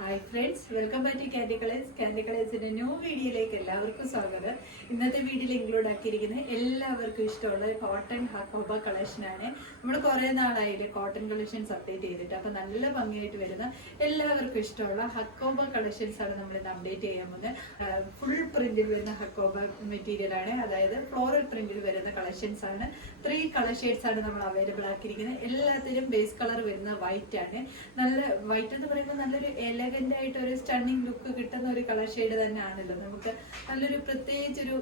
Hi friends, welcome back to candy colours. Candy കളേഴ്സിന്റെ new വീഡിയോയിലേക്ക് എല്ലാവർക്കും സ്വാഗതം. ഇന്നത്തെ വീഡിയോയിൽ ഇൻക്ലൂഡ് ആക്കിയിരിക്കുന്നത് എല്ലാവർക്കും ഇഷ്ടമുള്ള കോട്ടൺ ഹക്കോബ കളക്ഷനാണ്. നമ്മൾ കുറേ നാളായില്ലേ കോട്ടൺ കളക്ഷൻസ് അപ്ഡേറ്റ് ചെയ്തിട്ട്. അപ്പം നല്ല ഭംഗിയായിട്ട് വരുന്ന എല്ലാവർക്കും ഇഷ്ടമുള്ള ഹക്കോബ കളക്ഷൻസ് ആണ് നമ്മൾ ഇന്ന് അപ്ഡേറ്റ് ചെയ്യാൻ പോകുന്നത്. ഫുൾ പ്രിന്റിൽ വരുന്ന ഹക്കോബ മെറ്റീരിയൽ ആണ്, അതായത് ഫ്ലോറൽ പ്രിന്റിൽ വരുന്ന കളക്ഷൻസ് ആണ്. 3 കളർ ഷെയ്ഡ്സ് ആണ് നമ്മൾ അവൈലബിൾ ആക്കിയിരിക്കുന്നത്. എല്ലാത്തിനും ബേസ് കളർ വരുന്ന വൈറ്റ് ആണ്. നല്ല വൈറ്റ് എന്ന് പറയുമ്പോൾ നല്ലൊരു എലഗന്റ് ആയിട്ട് ഒരു സ്റ്റണ്ണിങ് ലുക്ക് കിട്ടുന്ന ഒരു കളർ ഷെയ്ഡ് തന്നെയാണല്ലോ. നമുക്ക് നല്ലൊരു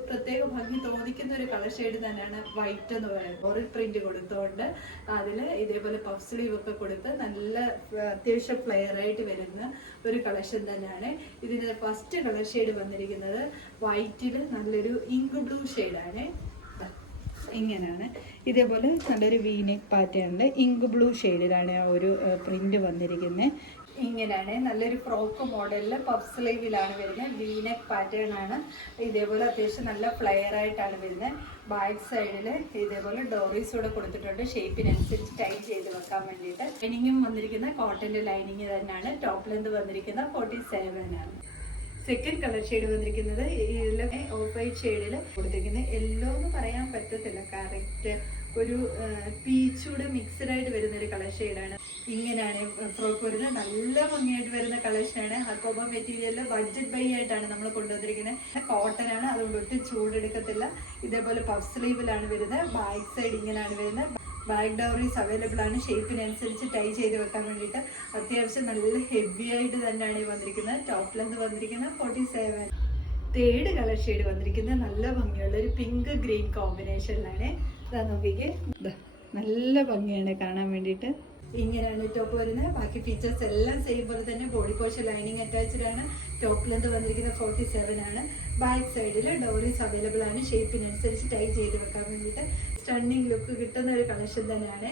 പ്രത്യേക ഭംഗി തോന്നിക്കുന്ന ഒരു കളർ ഷെയ്ഡ് തന്നെയാണ് വൈറ്റ് എന്ന് പറയുന്നത്. ഫ്ലോറൽ പ്രിന്റ് കൊടുത്തുകൊണ്ട് അതിൽ ഇതേപോലെ പഫ് സ്ലീവ് ഒക്കെ കൊടുത്ത് നല്ല അത്യാവശ്യം ഫ്ലെയർ ആയിട്ട് വരുന്ന ഒരു കളക്ഷൻ തന്നെയാണ്. ഇതിന് ഫസ്റ്റ് കളർ ഷെയ്ഡ് വന്നിരിക്കുന്നത് വൈറ്റിൽ നല്ലൊരു ഇങ്ക് ബ്ലൂ ഷെയ്ഡാണ്. ഇങ്ങനെയാണ്, ഇതേപോലെ നല്ലൊരു വീനെക്ക് പാറ്റേണിൽ ഇങ്ക് ബ്ലൂ ഷെയ്ഡിലാണ് ആ ഒരു പ്രിന്റ് വന്നിരിക്കുന്നത്. ഇങ്ങനെയാണ് നല്ലൊരു ഫ്രോക്ക് മോഡലിൽ പഫ് സ്ലീവിലാണ് വരുന്നത്. വീനെക്ക് പാറ്റേൺ ആണ്. ഇതേപോലെ അത്യാവശ്യം നല്ല ഫ്ലെയർ ആയിട്ടാണ് വരുന്നത്. ബാക്ക് സൈഡിൽ ഇതേപോലെ ഡോറീസ് കൂടെ കൊടുത്തിട്ടുണ്ട്, ഷേപ്പിനനുസരിച്ച് ടൈറ്റ് ചെയ്ത് വെക്കാൻ വേണ്ടിയിട്ട്. ലൈനിങ്ങും വന്നിരിക്കുന്ന കോട്ടന്റെ ലൈനിങ് തന്നെയാണ്. ടോപ്പ് ലെന്ത് വന്നിരിക്കുന്ന 47 ആണ്. സെക്കൻഡ് കളർ ഷെയ്ഡ് വന്നിരിക്കുന്നത് ഓഫ് വൈറ്റ് ഷെയ്ഡിൽ കൊടുത്തിരിക്കുന്നത്. യെല്ലോ എന്ന് പറയാൻ പറ്റത്തില്ല, കറക്റ്റ് ഒരു പീച്ചൂടെ മിക്സ്ഡ് ആയിട്ട് വരുന്ന ഒരു കളർ ഷെയ്ഡാണ്. ഇങ്ങനെയാണ് ഫ്രോക്ക് വരുന്നത്. നല്ല ഭംഗിയായിട്ട് വരുന്ന കളക്ഷനാണ്. ഹക്കോബ മെറ്റീരിയലിൽ ബഡ്ജറ്റ് ബൈ ആയിട്ടാണ് നമ്മൾ കൊണ്ടുവന്നിരിക്കുന്നത്. കോട്ടൺ ആണ്, അതുകൊണ്ട് ഒട്ടും ചൂടെടുക്കത്തില്ല. ഇതേപോലെ പഫ് സ്ലീവിലാണ് വരുന്നത്. ബാക്ക് സൈഡ് ഇങ്ങനെയാണ് വരുന്നത്. ബാക്ക് ഡൗറീസ് അവൈലബിൾ ആണ്, ഷേപ്പിനനുസരിച്ച് ടൈ ചെയ്ത് വെക്കാൻ വേണ്ടിയിട്ട്. അത്യാവശ്യം നല്ല ഹെവി ആയിട്ട് തന്നെയാണ് വന്നിരിക്കുന്നത്. ടോപ്പ് ലെന്ത് വന്നിരിക്കുന്നത് 47. തേർഡ് കളർ ഷെയ്ഡ് വന്നിരിക്കുന്നത് നല്ല ഭംഗിയുള്ള ഒരു പിങ്ക് ഗ്രീൻ കോമ്പിനേഷനിലാണ്. ഇതാ നോക്കിക്കേ, നല്ല ഭംഗിയാണ് കാണാൻ വേണ്ടിയിട്ട്. ഇങ്ങനെയാണ് ടോപ്പ് വരുന്നത്. ബാക്കി ഫീച്ചേഴ്സ് എല്ലാം സെയിം പോലെ തന്നെ. ബോഡി പോർഷൻ ലൈനിങ് അറ്റാച്ച്ഡ് ആണ്. ടോപ്പ് ലെന്ത് വന്നിരിക്കുന്നത് 47 ആണ്. ബാക്ക് സൈഡിൽ ഡോറീസ് അവൈലബിൾ ആണ്, ഷേപ്പിനനുസരിച്ച് ടൈ ചെയ്ത് വെക്കാൻ വേണ്ടിയിട്ട്. സ്റ്റണ്ണിങ് ലുക്ക് കിട്ടുന്ന ഒരു കളക്ഷൻ തന്നെയാണ്.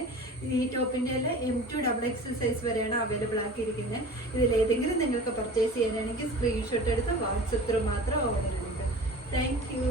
ഈ ടോപ്പിൻ്റെ M2 XXL സൈസ് വരെയാണ് അവൈലബിൾ ആക്കിയിരിക്കുന്നത്. ഇതിലേതെങ്കിലും നിങ്ങൾക്ക് പർച്ചേസ് ചെയ്യാനാണെങ്കിൽ സ്ക്രീൻഷോട്ട് എടുത്ത് വാട്സപ്പ് ത്രൂ മാത്രം ഓർഡർ ചെയ്യുക. Thank you.